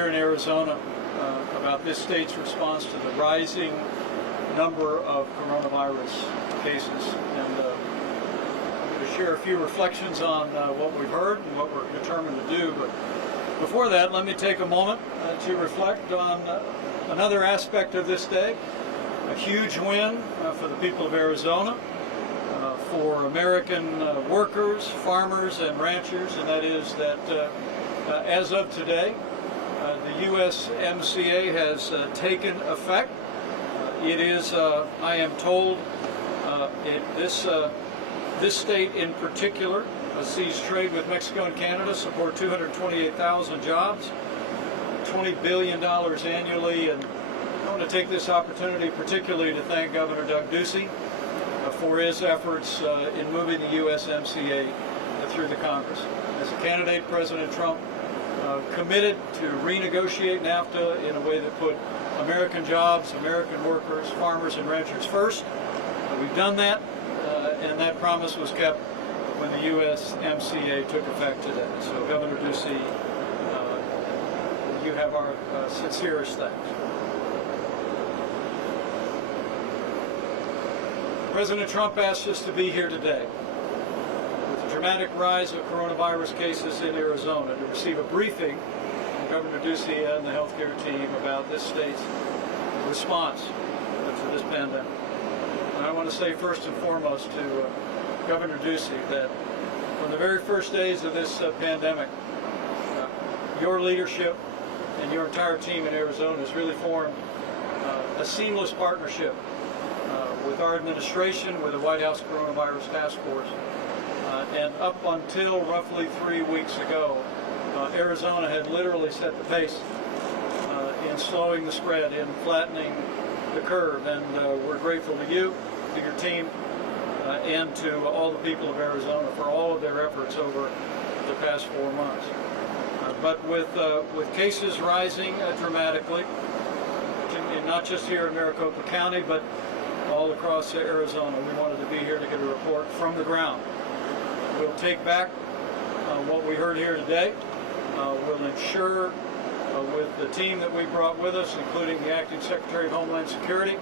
here in Arizona about this state's response to the rising number of coronavirus cases. And I'm going to share a few reflections on what we've heard and what we're determined to do. But before that, let me take a moment to reflect on another aspect of this day. A huge win for the people of Arizona, for American workers, farmers, and ranchers, and that is that as of today, the USMCA has taken effect. It is, I am told, this state in particular sees trade with Mexico and Canada support 228,000 jobs, $20 billion annually, and I want to take this opportunity particularly to thank Governor Doug Ducey for his efforts in moving the USMCA through the Congress. As a candidate, President Trump committed to renegotiate NAFTA in a way that put American jobs, American workers, farmers, and ranchers first. We've done that, and that promise was kept when the USMCA took effect today. So, Governor Ducey, you have our sincerest thanks. President Trump asked us to be here today with the dramatic rise of coronavirus cases in Arizona to receive a briefing from Governor Ducey and the healthcare team about this state's response to this pandemic. And I want to say first and foremost to Governor Ducey that from the very first days of this pandemic, your leadership and your entire team in Arizona has really formed a seamless partnership with our administration, with the White House Coronavirus Task Force. And up until roughly 3 weeks ago, Arizona had literally set the pace in slowing the spread, in flattening the curve. And we're grateful to you, to your team, and to all the people of Arizona for all of their efforts over the past 4 months. But with cases rising dramatically, not just here in Maricopa County, but all across Arizona, we wanted to be here to get a report from the ground. We'll take back what we heard here today. We'll ensure with the team that we brought with us, including the Acting Secretary of Homeland Security,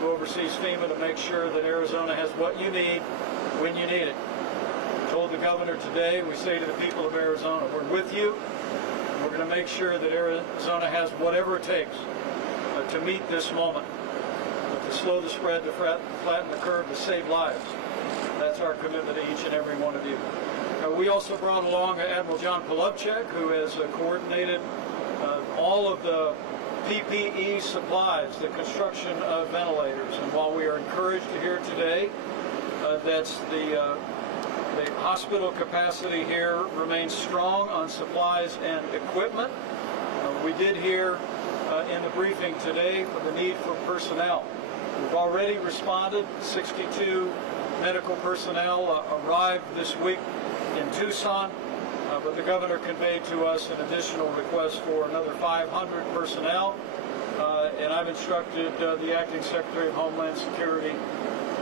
who oversees FEMA, to make sure that Arizona has what you need when you need it. I told the governor today, we say to the people of Arizona, we're with you. We're going to make sure that Arizona has whatever it takes to meet this moment, to slow the spread, to flatten the curve, to save lives. That's our commitment to each and every one of you. We also brought along Admiral John Polubchek, who has coordinated all of the PPE supplies, the construction of ventilators. And while we are encouraged to hear today that the hospital capacity here remains strong on supplies and equipment, we did hear in the briefing today for the need for personnel. We've already responded. 62 medical personnel arrived this week in Tucson, but the governor conveyed to us an additional request for another 500 personnel, and I've instructed the Acting Secretary of Homeland Security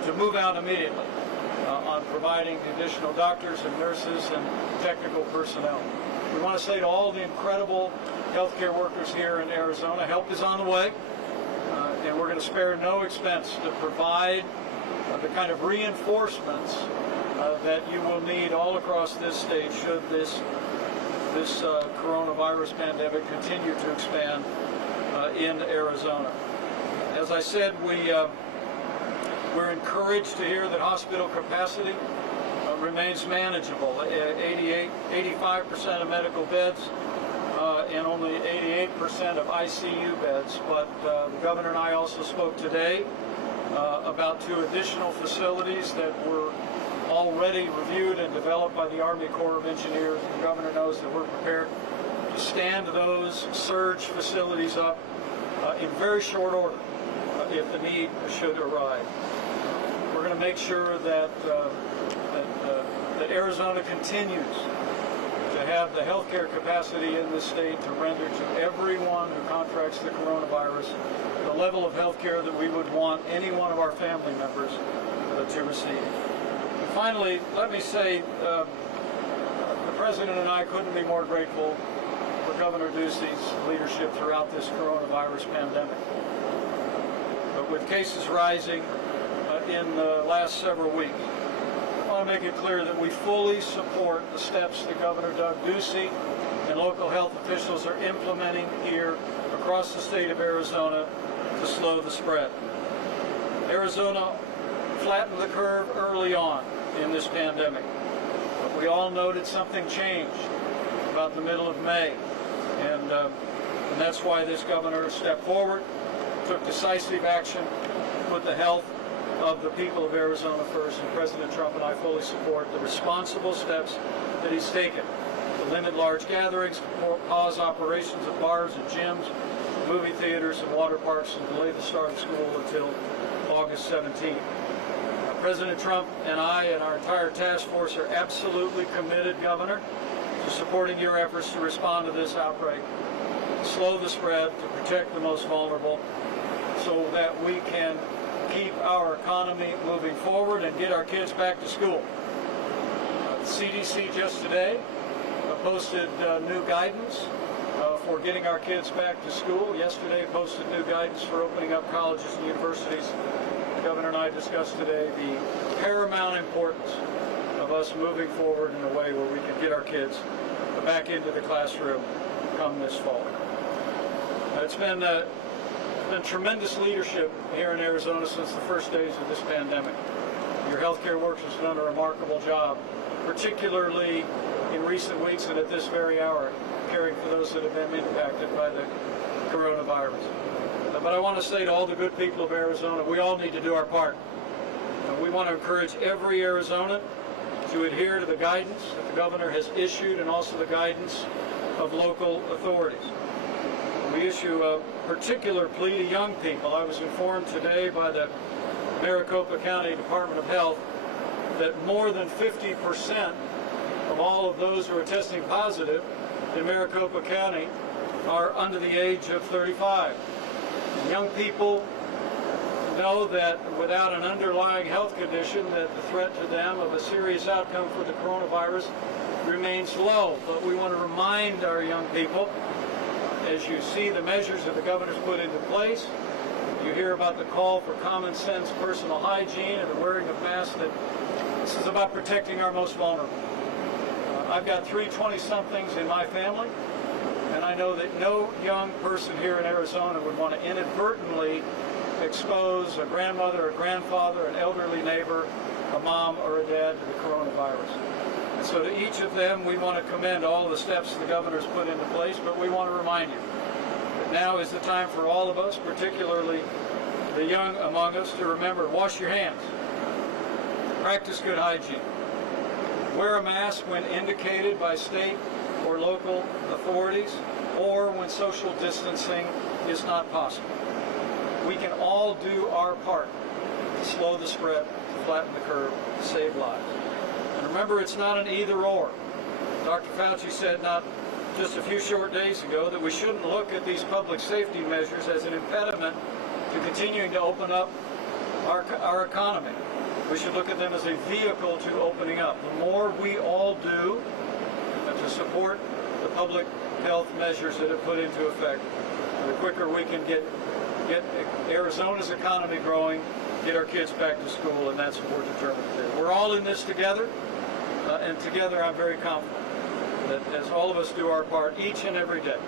to move out immediately on providing additional doctors and nurses and technical personnel. We want to say to all the incredible healthcare workers here in Arizona, help is on the way, and we're going to spare no expense to provide the kind of reinforcements that you will need all across this state should this coronavirus pandemic continue to expand in Arizona. As I said, we're encouraged to hear that hospital capacity remains manageable. 85% of medical beds and only 88% of ICU beds. But the governor and I also spoke today about 2 additional facilities that were already reviewed and developed by the Army Corps of Engineers. The governor knows that we're prepared to stand those surge facilities up in very short order if the need should arise. We're going to make sure that Arizona continues to have the healthcare capacity in this state to render to everyone who contracts the coronavirus the level of healthcare that we would want any one of our family members to receive. And finally, let me say the President and I couldn't be more grateful for Governor Ducey's leadership throughout this coronavirus pandemic. But with cases rising in the last several weeks, I want to make it clear that we fully support the steps that Governor Doug Ducey and local health officials are implementing here across the state of Arizona to slow the spread. Arizona flattened the curve early on in this pandemic, but we all noted something changed about the middle of May, and that's why this governor stepped forward, took decisive action, put the health of the people of Arizona first, and President Trump and I fully support the responsible steps that he's taken to limit large gatherings, pause operations of bars and gyms, movie theaters and water parks, and delay the start of school until August 17th. President Trump and I and our entire task force are absolutely committed, Governor, to supporting your efforts to respond to this outbreak, slow the spread, to protect the most vulnerable, so that we can keep our economy moving forward and get our kids back to school. The CDC just today posted new guidance for getting our kids back to school. Yesterday posted new guidance for opening up colleges and universities. The Governor and I discussed today the paramount importance of us moving forward in a way where we can get our kids back into the classroom come this fall. It's been tremendous leadership here in Arizona since the first days of this pandemic. Your healthcare workers have done a remarkable job, particularly in recent weeks and at this very hour, caring for those that have been impacted by the coronavirus. But I want to say to all the good people of Arizona, we all need to do our part. We want to encourage every Arizonan to adhere to the guidance that the governor has issued and also the guidance of local authorities. We issue a particular plea to young people. I was informed today by the Maricopa County Department of Health that more than 50% of all of those who are testing positive in Maricopa County are under the age of 35. And young people know that without an underlying health condition, that the threat to them of a serious outcome for the coronavirus remains low. But we want to remind our young people, as you see the measures that the governor's put into place, you hear about the call for common sense personal hygiene and the wearing of masks, that this is about protecting our most vulnerable. I've got 3 20-somethings in my family, and I know that no young person here in Arizona would want to inadvertently expose a grandmother, a grandfather, an elderly neighbor, a mom, or a dad to the coronavirus. And so to each of them, we want to commend all the steps the governor's put into place, but we want to remind you that now is the time for all of us, particularly the young among us, to remember, wash your hands, practice good hygiene, wear a mask when indicated by state or local authorities, or when social distancing is not possible. We can all do our part to slow the spread, to flatten the curve, to save lives. And remember, it's not an either-or. Dr. Fauci said not just a few short days ago that we shouldn't look at these public safety measures as an impediment to continuing to open up our economy. We should look at them as a vehicle to opening up. The more we all do to support the public health measures that have put into effect, the quicker we can get Arizona's economy growing, get our kids back to school, and that's what we're determined to do. We're all in this together, and together I'm very confident that as all of us do our part each and every day,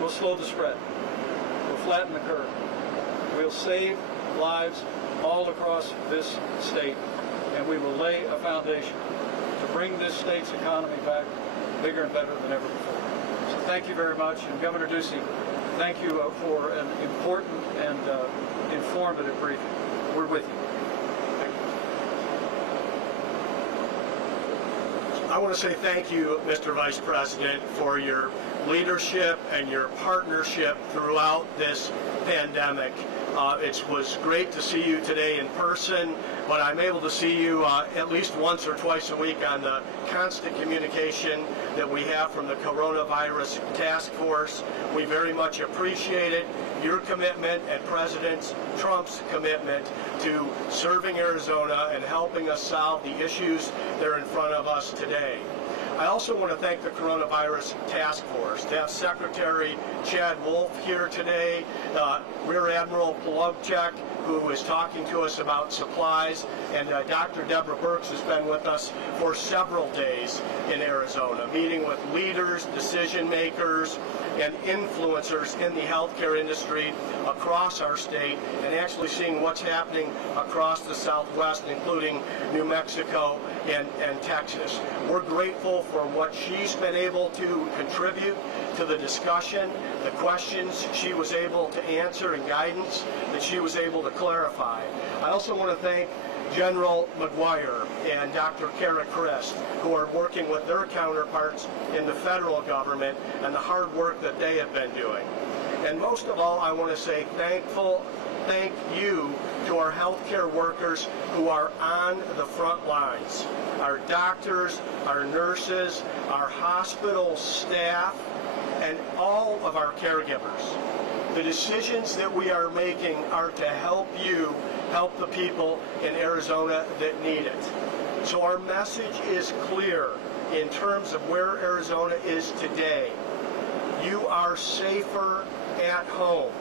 we'll slow the spread, we'll flatten the curve, we'll save lives all across this state, and we will lay a foundation to bring this state's economy back bigger and better than ever before. So thank you very much, and Governor Ducey, thank you for an important and informative briefing. We're with you. Thank you. I want to say thank you, Mr. Vice President, for your leadership and your partnership throughout this pandemic. It was great to see you today in person, but I'm able to see you at least once or twice a week on the constant communication that we have from the Coronavirus Task Force. We very much appreciate it, your commitment and President Trump's commitment to serving Arizona and helping us solve the issues that are in front of us today. I also want to thank the Coronavirus Task Force. To have Secretary Chad Wolf here today, Rear Admiral Polowchek, who is talking to us about supplies, and Dr. Deborah Birx has been with us for several days in Arizona, meeting with leaders, decision makers, and influencers in the healthcare industry across our state, and actually seeing what's happening across the Southwest, including New Mexico and Texas. We're grateful for what she's been able to contribute to the discussion, the questions she was able to answer, and guidance that she was able to clarify. I also want to thank General McGuire and Dr. Kara Christ, who are working with their counterparts in the federal government and the hard work that they have been doing. And most of all, I want to say thank you to our healthcare workers who are on the front lines. Our doctors, our nurses, our hospital staff, and all of our caregivers. The decisions that we are making are to help you, help the people in Arizona that need it. So our message is clear in terms of where Arizona is today. You are safer at home.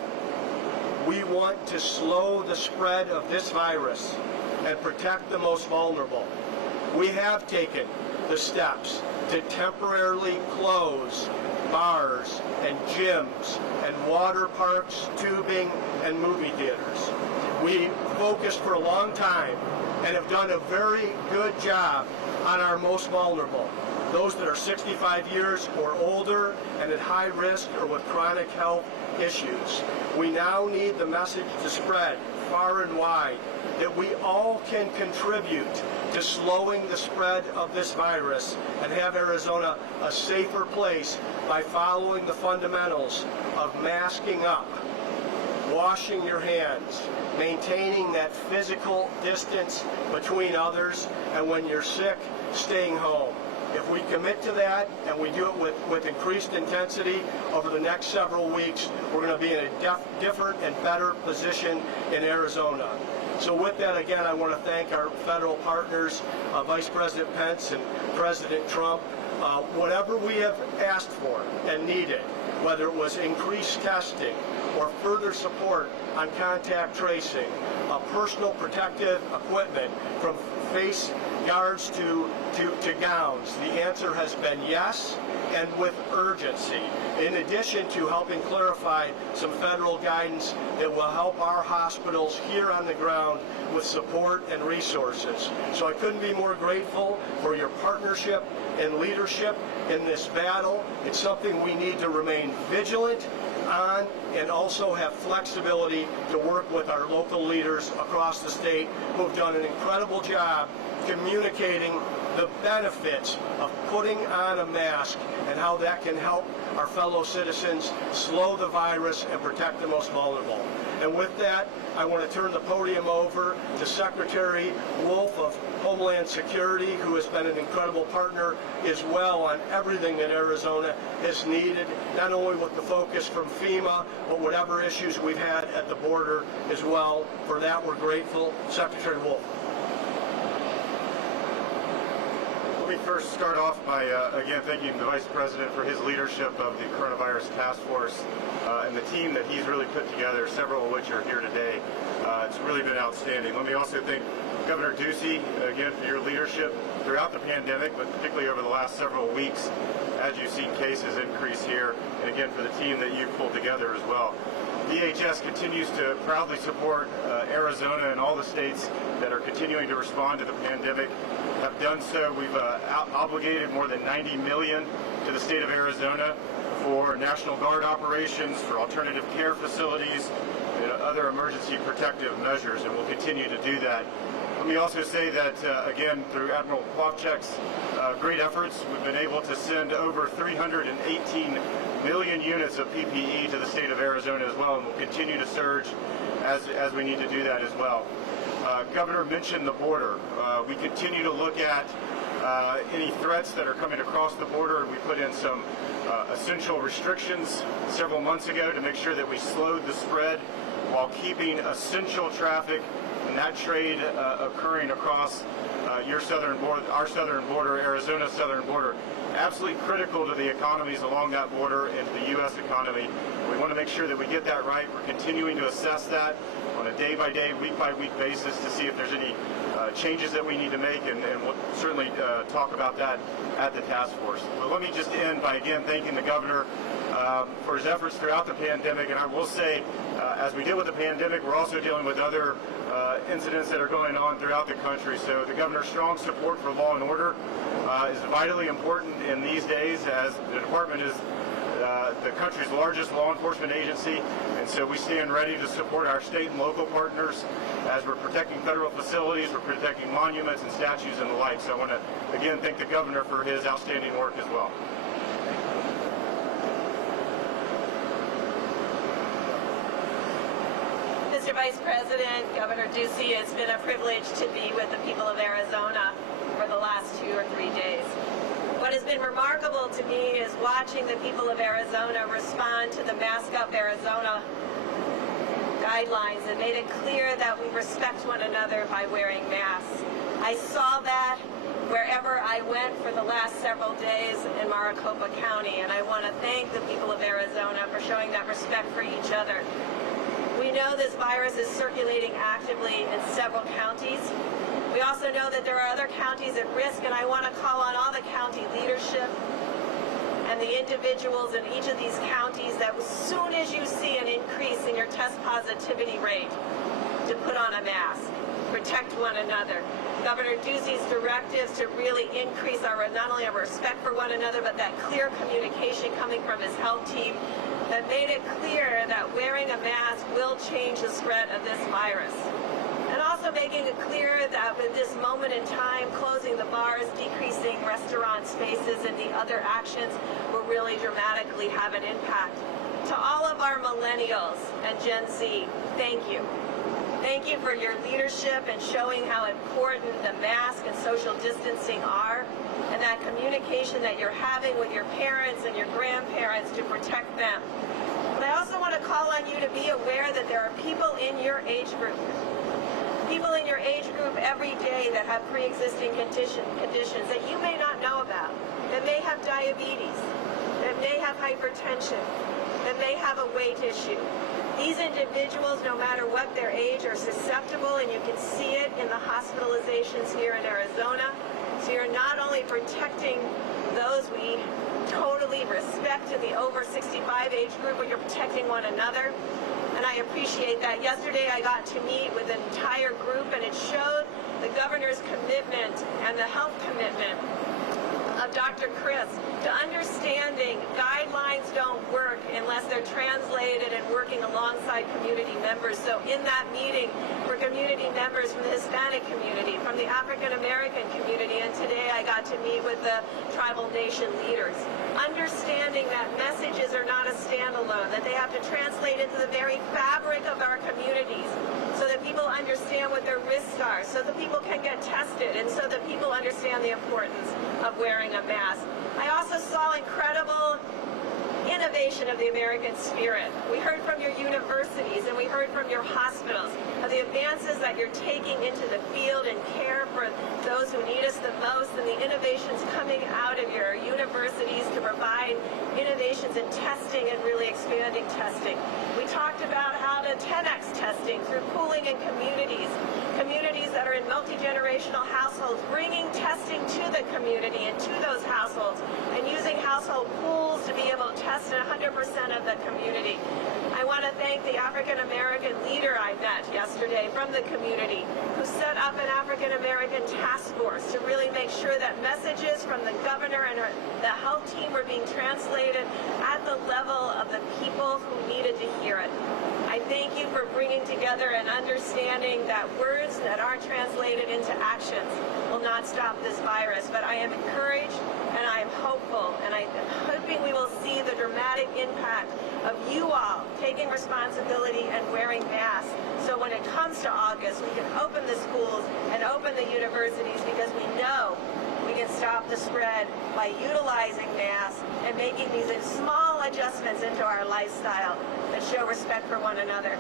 We want to slow the spread of this virus and protect the most vulnerable. We have taken the steps to temporarily close bars and gyms and water parks, tubing, and movie theaters. We focused for a long time and have done a very good job on our most vulnerable, those that are 65 years or older and at high risk or with chronic health issues. We now need the message to spread far and wide that we all can contribute to slowing the spread of this virus and have Arizona a safer place by following the fundamentals of masking up, washing your hands, maintaining that physical distance between others, and when you're sick, staying home. If we commit to that and we do it with increased intensity over the next several weeks, we're going to be in a different and better position in Arizona. So with that, again, I want to thank our federal partners, Vice President Pence and President Trump. Whatever we have asked for and needed, whether it was increased testing or further support on contact tracing, personal protective equipment from face guards to gowns, the answer has been yes, and with urgency. In addition to helping clarify some federal guidance that will help our hospitals here on the ground with support and resources. So I couldn't be more grateful for your partnership and leadership in this battle. It's something we need to remain vigilant on and also have flexibility to work with our local leaders across the state who have done an incredible job communicating the benefits of putting on a mask and how that can help our fellow citizens slow the virus and protect the most vulnerable. And with that, I want to turn the podium over to Secretary Wolf of Homeland Security, who has been an incredible partner as well on everything that Arizona has needed, not only with the focus from FEMA, but whatever issues we've had at the border as well. For that, we're grateful. Secretary Wolf. Let me first start off by, again, thanking the Vice President for his leadership of the Coronavirus Task Force and the team that he's really put together, several of which are here today. It's really been outstanding. Let me also thank Governor Ducey, again, for your leadership throughout the pandemic, but particularly over the last several weeks as you've seen cases increase here, and again, for the team that you've pulled together as well. DHS continues to proudly support Arizona and all the states that are continuing to respond to the pandemic. Have done so. We've obligated more than $90 million to the state of Arizona for National Guard operations, for alternative care facilities, and other emergency protective measures, and we'll continue to do that. Let me also say that, again, through Admiral Polowchek's great efforts, we've been able to send over 318 million units of PPE to the state of Arizona as well, and we'll continue to surge as we need to do that as well. Governor mentioned the border. We continue to look at any threats that are coming across the border. We put in some essential restrictions several months ago to make sure that we slowed the spread while keeping essential traffic and that trade occurring across your southern border, our southern border, Arizona's southern border, absolutely critical to the economies along that border and to the U.S. economy. We want to make sure that we get that right. We're continuing to assess that on a day-by-day, week-by-week basis to see if there's any changes that we need to make, and we'll certainly talk about that at the task force. But let me just end by again thanking the governor for his efforts throughout the pandemic. And I will say, as we deal with the pandemic, we're also dealing with other incidents that are going on throughout the country. So the governor's strong support for law and order is vitally important in these days, as the department is the country's largest law enforcement agency, and so we stand ready to support our state and local partners as we're protecting federal facilities, we're protecting monuments and statues and the like. So I want to again thank the governor for his outstanding work as well. Mr. Vice President, Governor Ducey, it's been a privilege to be with the people of Arizona for the last 2 or 3 days. What has been remarkable to me is watching the people of Arizona respond to the Mask Up Arizona guidelines and made it clear that we respect one another by wearing masks. I saw that wherever I went for the last several days in Maricopa County, and I want to thank the people of Arizona for showing that respect for each other. We know this virus is circulating actively in several counties. We also know that there are other counties at risk, and I want to call on all the county leadership and the individuals in each of these counties that as soon as you see an increase in your test positivity rate, to put on a mask, protect one another. Governor Ducey's directives to really increase not only our respect for one another, but that clear communication coming from his health team that made it clear that wearing a mask will change the spread of this virus. And also making it clear that with this moment in time, closing the bars, decreasing restaurant spaces, and the other actions will really dramatically have an impact. To all of our millennials and Gen Z, thank you. Thank you for your leadership and showing how important the mask and social distancing are, and that communication that you're having with your parents and your grandparents to protect them. But I also want to call on you to be aware that there are people in your age group every day that have pre-existing conditions that you may not know about, that may have diabetes, that may have hypertension, that may have a weight issue. These individuals, no matter what their age, are susceptible, and you can see it in the hospitalizations here in Arizona. So you're not only protecting those we totally respect in the over 65 age group, but you're protecting one another. And I appreciate that. Yesterday I got to meet with an entire group, and it showed the governor's commitment and the health commitment of Dr. Chris to understanding guidelines don't work unless they're translated and working alongside community members. So in that meeting were community members from the Hispanic community, from the African American community, and today I got to meet with the tribal nation leaders. Understanding that messages are not a standalone, that they have to translate into the very fabric of our communities so that people understand what their risks are, so that people can get tested, and so that people understand the importance of wearing a mask. I also saw incredible innovation of the American spirit. We heard from your universities and we heard from your hospitals of the advances that you're taking into the field and care for those who need us the most, and the innovations coming out of your universities to provide innovations in testing and really expanding testing. We talked about how to 10x testing through pooling in communities that are in multi-generational households, bringing testing to the community and to those households, and using household pools to be able to test in 100% of the community. I want to thank the African American leader I met yesterday from the community who set up an African American task force to really make sure that messages from the governor and the health team were being translated at the level of the people who needed to hear it. I thank you for bringing together an understanding that words that aren't translated into actions will not stop this virus. But I am encouraged and I am hopeful, and I am hoping we will see the dramatic impact of you all taking responsibility and wearing masks. So when it comes to August, we can open the schools and open the universities, because we know we can stop the spread by utilizing masks and making these small small adjustments into our lifestyle that show respect for one another.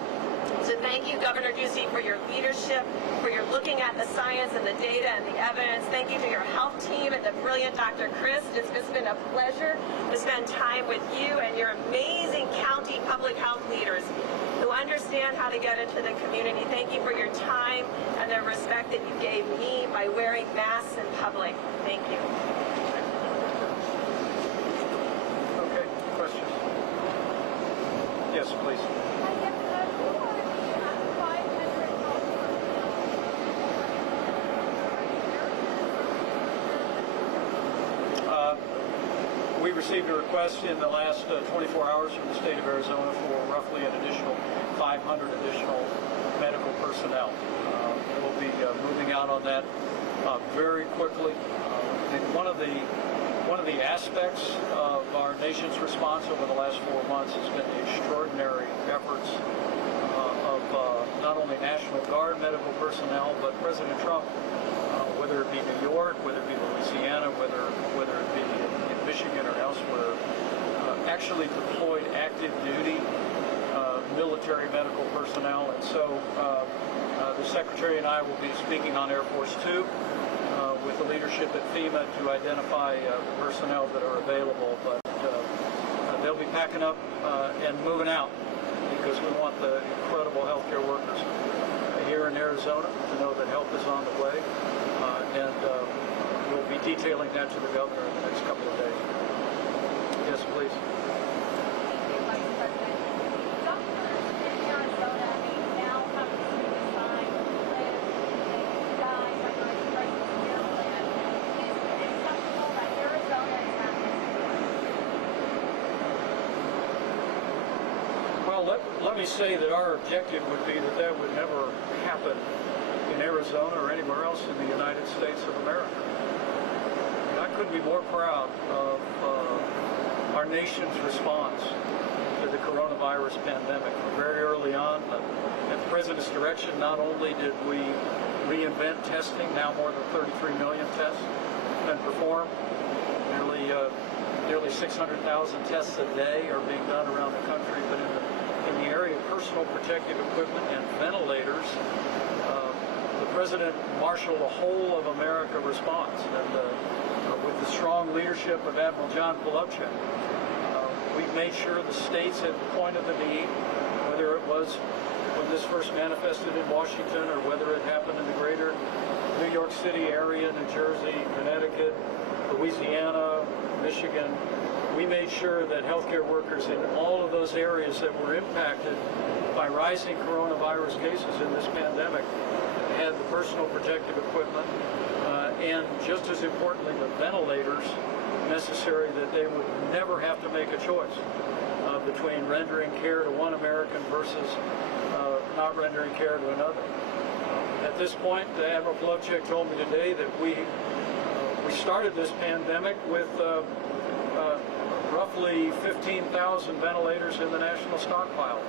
So thank you, Governor Ducey, for your leadership, for your looking at the science and the data and the evidence. Thank you to your health team and the brilliant Dr. Christ. It's been a pleasure to spend time with you and your amazing county public health leaders who understand how to get into the community. Thank you for your time and the respect that you gave me by wearing masks in public. Thank you. Okay, questions? Yes, please. We received a request in the last 24 hours from the state of Arizona for roughly an additional 500 additional medical personnel. We'll be moving out on that very quickly. One of the aspects of our nation's response over the last 4 months has been the extraordinary efforts of not only National Guard medical personnel, but President Trump, whether it be New York, whether it be Louisiana, whether it be in Michigan or elsewhere, actually deployed active duty military medical personnel. And so the Secretary and I will be speaking on Air Force 2 with the leadership at FEMA to identify the personnel that are available. But they'll be packing up and moving out because we want the incredible healthcare workers here in Arizona to know that help is on the way. And we'll be detailing that to the governor in the next couple of days. Yes, please. Thank you, Vice President. Doctors in Arizona may now have to sign live and die by your crisis care plan. Is it acceptable that Arizona is happening? Well, let me say that our objective would be that that would never happen in Arizona or anywhere else in the United States of America. And I couldn't be more proud of our nation's response to the coronavirus pandemic. Very early on, at the President's direction, not only did we reinvent testing, now more than 33 million tests have been performed, nearly 600,000 tests a day are being done around the country, but in the area of personal protective equipment and ventilators, the President marshaled a whole of America response, and with the strong leadership of Admiral John Polowczyk, we've made sure the states at the point of the need, whether it was when this first manifested in Washington or whether it happened in the greater New York City area, New Jersey, Connecticut, Louisiana, Michigan, we made sure that healthcare workers in all of those areas that were impacted by rising coronavirus cases in this pandemic had the personal protective equipment and, just as importantly, the ventilators necessary that they would never have to make a choice between rendering care to one American versus not rendering care to another. At this point, Admiral Polowczyk told me today that we started this pandemic with roughly 15,000 ventilators in the national stockpile.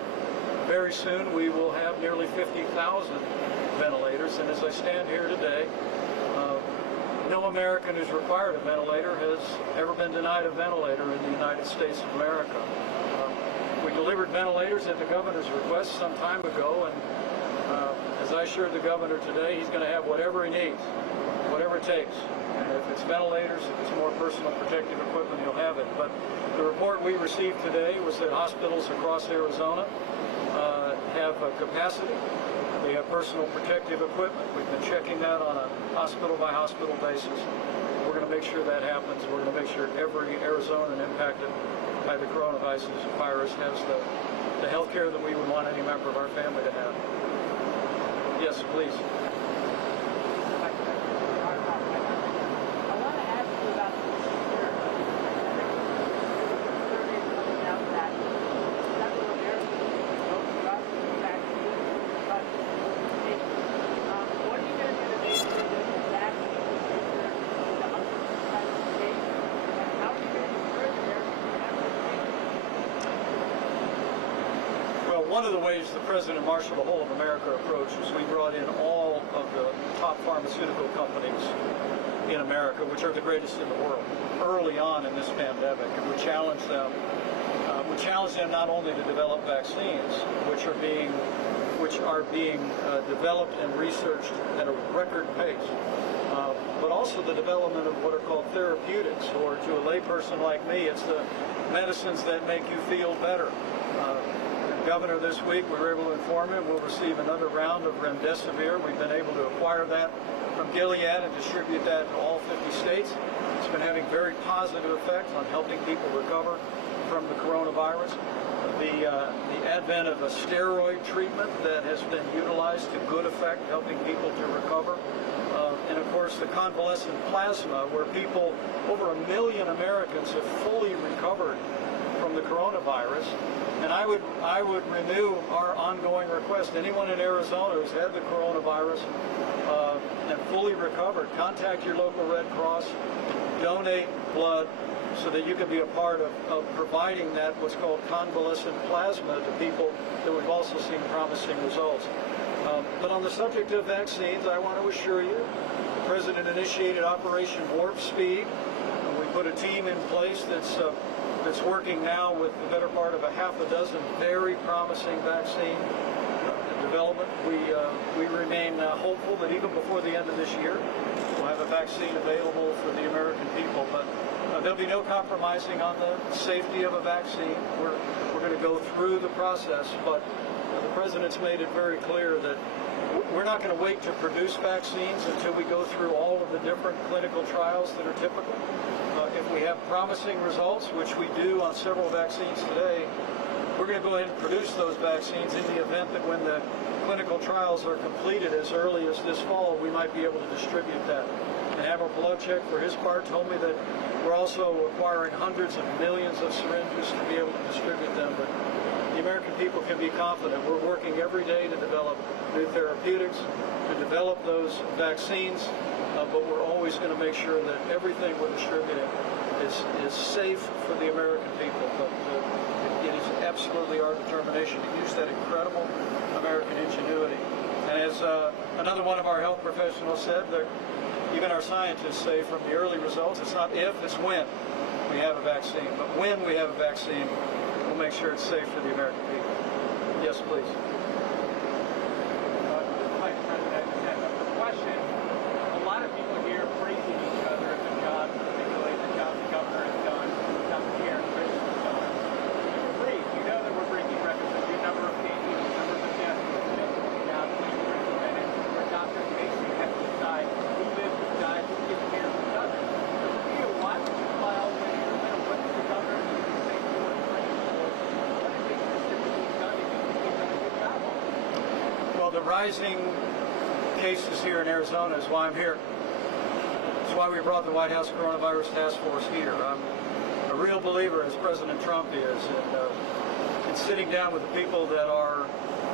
Very soon we will have nearly 50,000 ventilators, and as I stand here today, no American who's required a ventilator has ever been denied a ventilator in the United States of America. We delivered ventilators at the governor's request some time ago, and as I assured the governor today, he's going to have whatever he needs, whatever it takes. And if it's ventilators, if it's more personal protective equipment, he'll have it. But the report we received today was that hospitals across Arizona have capacity. They have personal protective equipment. We've been checking that on a hospital-by-hospital basis. We're going to make sure that happens. We're going to make sure every Arizonan impacted by the coronavirus has the health care that we would want any member of our family to have. Yes, please. I want to ask you about the survey coming out that several Americans vote for us to go back to what are you going to do to make sure that the vaccine is considered the 100% of the state? And how are you going to encourage Americans to have those vaccines? Well, one of the ways the President marshaled the whole of America approach was we brought in all of the top pharmaceutical companies in America, which are the greatest in the world, early on in this pandemic, and we challenged them. We challenged them not only to develop vaccines, which are being developed and researched at a record pace, but also the development of what are called therapeutics, or to a layperson like me, it's the medicines that make you feel better. The governor this week, we were able to inform him we'll receive another round of remdesivir. We've been able to acquire that from Gilead and distribute that to all 50 states. It's been having very positive effects on helping people recover from the coronavirus. The advent of a steroid treatment that has been utilized to good effect, helping people to recover. And of course the convalescent plasma, where people, over 1 million Americans have fully recovered from the coronavirus. And I would renew our ongoing request. Anyone in Arizona who's had the coronavirus and fully recovered, contact your local Red Cross, donate blood, so that you can be a part of providing that what's called convalescent plasma to people that we've also seen promising results. But on the subject of vaccines, I want to assure you, the President initiated Operation Warp Speed. We put a team in place that's working now with the better part of a half-dozen very promising vaccine development. We remain hopeful that even before the end of this year, we'll have a vaccine available for the American people. But there'll be no compromising on the safety of a vaccine. We're going to go through the process, but the President's made it very clear that we're not going to wait to produce vaccines until we go through all of the different clinical trials that are typical. If we have promising results, which we do on several vaccines today, we're going to go ahead and produce those vaccines in the event that when the clinical trials are completed as early as this fall, we might be able to distribute that. And Admiral Polowczyk, for his part, told me that we're also acquiring hundreds of millions of syringes to be able to distribute them. But the American people can be confident. We're working every day to develop new therapeutics, to develop those vaccines, but we're always going to make sure that everything we're distributing is safe for the American people. But it is absolutely our determination to use that incredible American ingenuity. And as another one of our health professionals said, that even our scientists say from the early results, it's not if, it's when we have a vaccine. But when we have a vaccine, we'll make sure it's safe for the American people. Yes, please. Vice President, the question, a lot of people here praising each other at the job, particularly the job the governor has done, the job the Karen Chris has done. We're pleased. You know that we're breaking records with the number of cases, numbers of deaths, now prevented, where doctors basically have to decide who lives, who dies, who gets care, who doesn't. So for you, why would you file when you're what does the governor need to say for it? What is it specifically done to keep doing a good job on? Well, the rising cases here in Arizona is why I'm here. It's why we brought the White House Coronavirus Task Force here. I'm a real believer, as President Trump is, in sitting down with the people that are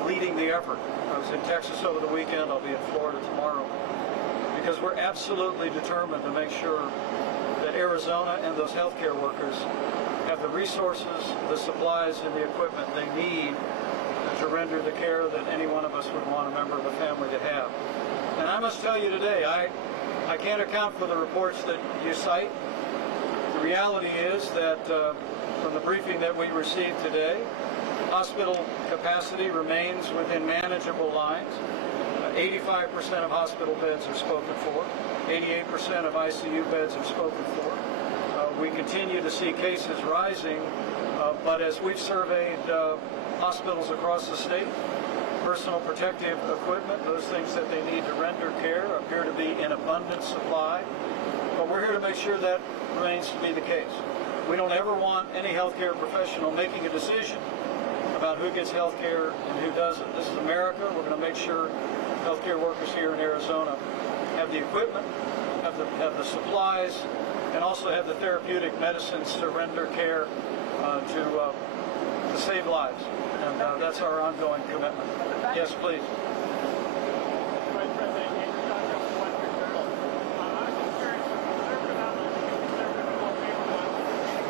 leading the effort. I was in Texas over the weekend. I'll be in Florida tomorrow. Because we're absolutely determined to make sure that Arizona and those healthcare workers have the resources, the supplies, and the equipment they need to render the care that any one of us would want a member of the family to have. And I must tell you today, I can't account for the reports that you cite. The reality is that from the briefing that we received today, hospital capacity remains within manageable lines. 85% of hospital beds are spoken for. 88% of ICU beds are spoken for. We continue to see cases rising, but as we've surveyed hospitals across the state, personal protective equipment, those things that they need to render care, appear to be in abundant supply. But we're here to make sure that remains to be the case. We don't ever want any healthcare professional making a decision about who gets healthcare and who doesn't. This is America. We're going to make sure healthcare workers here in Arizona have the equipment, have the supplies, and also have the therapeutic medicines to render care to save lives. And that's our ongoing commitment. Yes, please. Vice President Andrew Johnson of the Wall Street Journal. I was just curious, conservative outlets, conservative Wall Street Journal,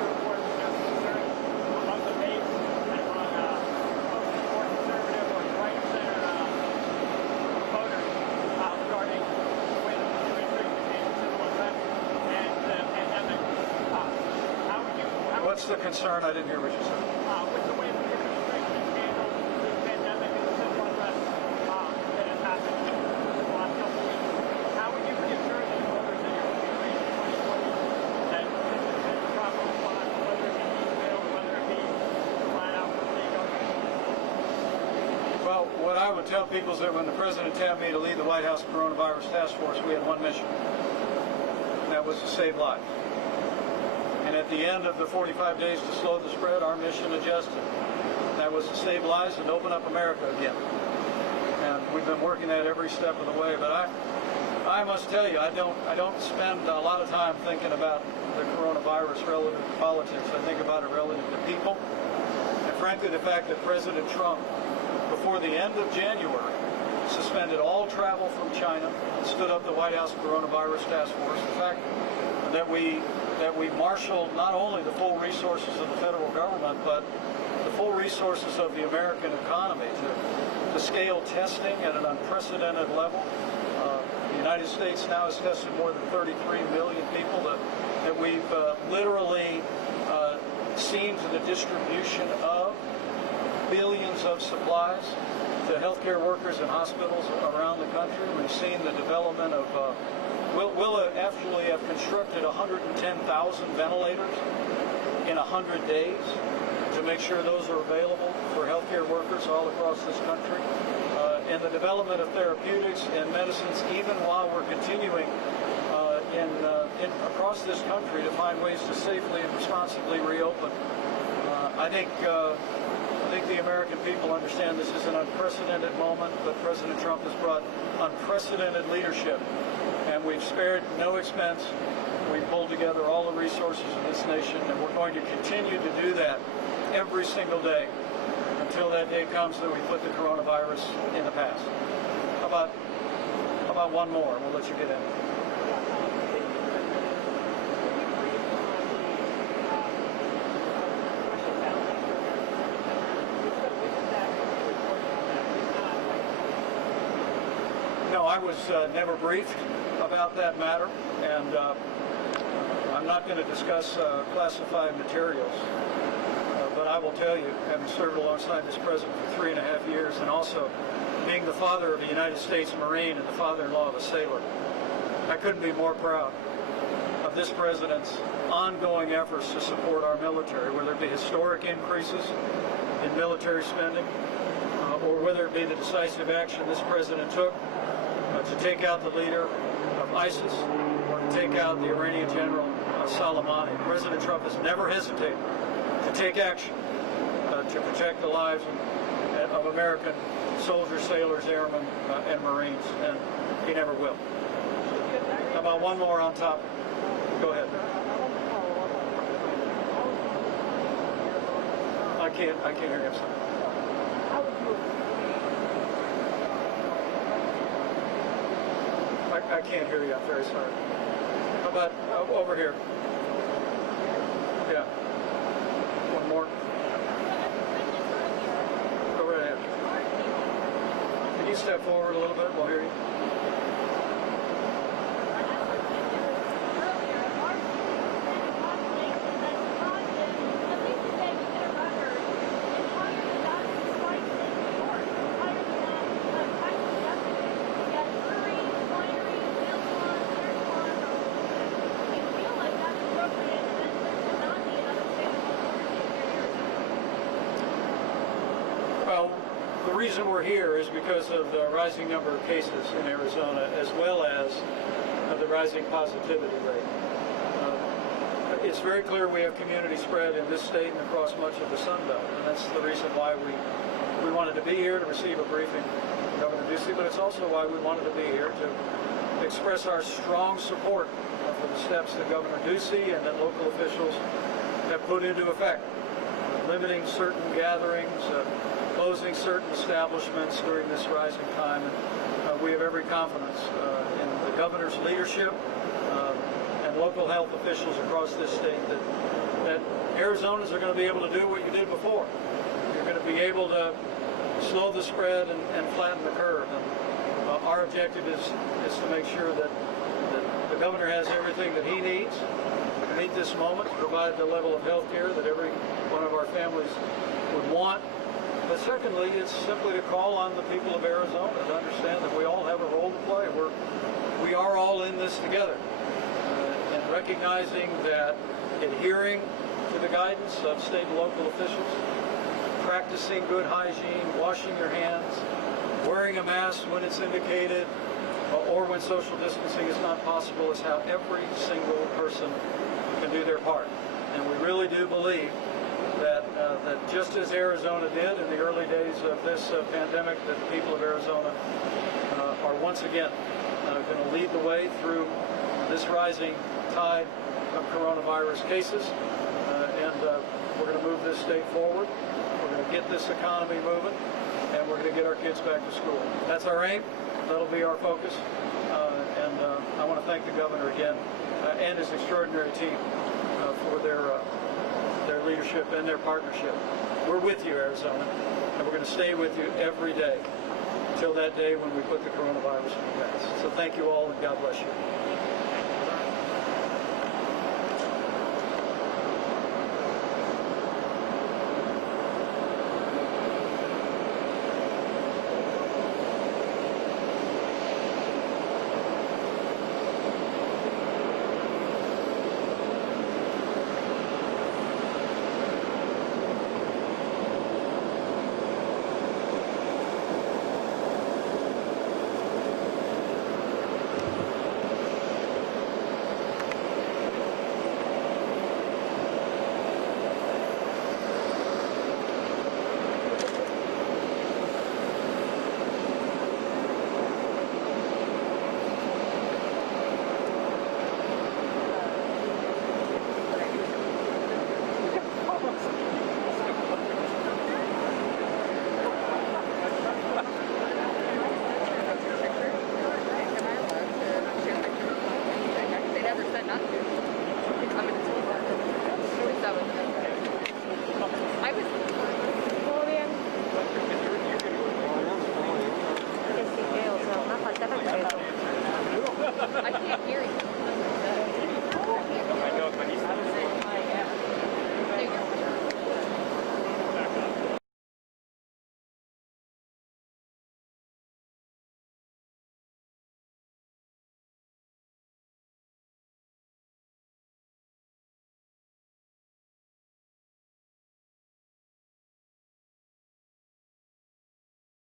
reports just concerns among the base and among most important What's the concern? I didn't hear what you said. With the way the administration has handled this pandemic and the civil unrest that has happened in the last couple of weeks, how would you reassure the voters that you're going to be in 2020 that this has been a proper response, whether it be email, whether it be flat out from state government? Well, what I would tell people is that when the president tapped me to lead the White House Coronavirus Task Force, we had one mission, and that was to save lives. And at the end of the 45 days to slow the spread, our mission adjusted. That was to save lives and open up America again. And we've been working that every step of the way. But I must tell you, I don't spend a lot of time thinking about the coronavirus relative to politics. I think about it relative to people. And frankly, the fact that President Trump, before the end of January, suspended all travel from China, stood up the White House Coronavirus Task Force. The fact that we marshaled not only the full resources of the federal government, but the full resources of the American economy to scale testing at an unprecedented level. The United States now has tested more than 33 million people, that we've literally seen to the distribution of billions of supplies to healthcare workers in hospitals around the country. We've seen the development of We'll actually have constructed 110,000 ventilators in 100 days to make sure those are available for healthcare workers all across this country. And the development of therapeutics and medicines, even while we're continuing across this country to find ways to safely and responsibly reopen. I think the American people understand this is an unprecedented moment, but President Trump has brought unprecedented leadership. And we've spared no expense. We've pulled together all the resources of this nation, and we're going to continue to do that every single day until that day comes that we put the coronavirus in the past. How about one more, and we'll let you get in. No, I was never briefed about that matter, and I'm not going to discuss classified materials. But I will tell you, having served alongside this president for 3.5 years, and also being the father of a United States Marine and the father-in-law of a sailor, I couldn't be more proud of this president's ongoing efforts to support our military, whether it be historic increases in military spending, or whether it be the decisive action this president took to take out the leader of ISIS or to take out the Iranian general Soleimani. President Trump has never hesitated to take action to protect the lives of American soldiers, sailors, airmen, and Marines, and he never will. How about one more on top? Go ahead. I can't hear you. I can't hear you. I'm very sorry. How about over here? Yeah. One more. Go right ahead. Can you step forward a little bit? We'll hear you. Well, the reason we're here is because of the rising number of cases in Arizona, as well as the rising positivity rate. It's very clear we have community spread in this state and across much of the Sun Belt, and that's the reason why we wanted to be here to receive a briefing from Governor Ducey, but it's also why we wanted to be here to express our strong support for the steps that Governor Ducey and that local officials have put into effect, limiting certain gatherings, closing certain establishments during this rising time. And we have every confidence in the governor's leadership and local health officials across this state that Arizonans are going to be able to do what you did before. You're going to be able to slow the spread and flatten the curve. And our objective is to make sure that the governor has everything that he needs meet this moment, to provide the level of health care that every one of our families would want. But secondly, it's simply to call on the people of Arizona to understand that we all have a role to play. We are all in this together. And recognizing that adhering to the guidance of state and local officials, practicing good hygiene, washing your hands, wearing a mask when it's indicated, or when social distancing is not possible, is how every single person can do their part. And we really do believe that just as Arizona did in the early days of this pandemic, that the people of Arizona are once again going to lead the way through this rising tide of coronavirus cases. And we're going to move this state forward. We're going to get this economy moving, and we're going to get our kids back to school. That's our aim. That'll be our focus. And I want to thank the governor again and his extraordinary team for their leadership and their partnership. We're with you, Arizona, and we're going to stay with you every day until that day when we put the coronavirus in the past. So thank you all, and God bless you.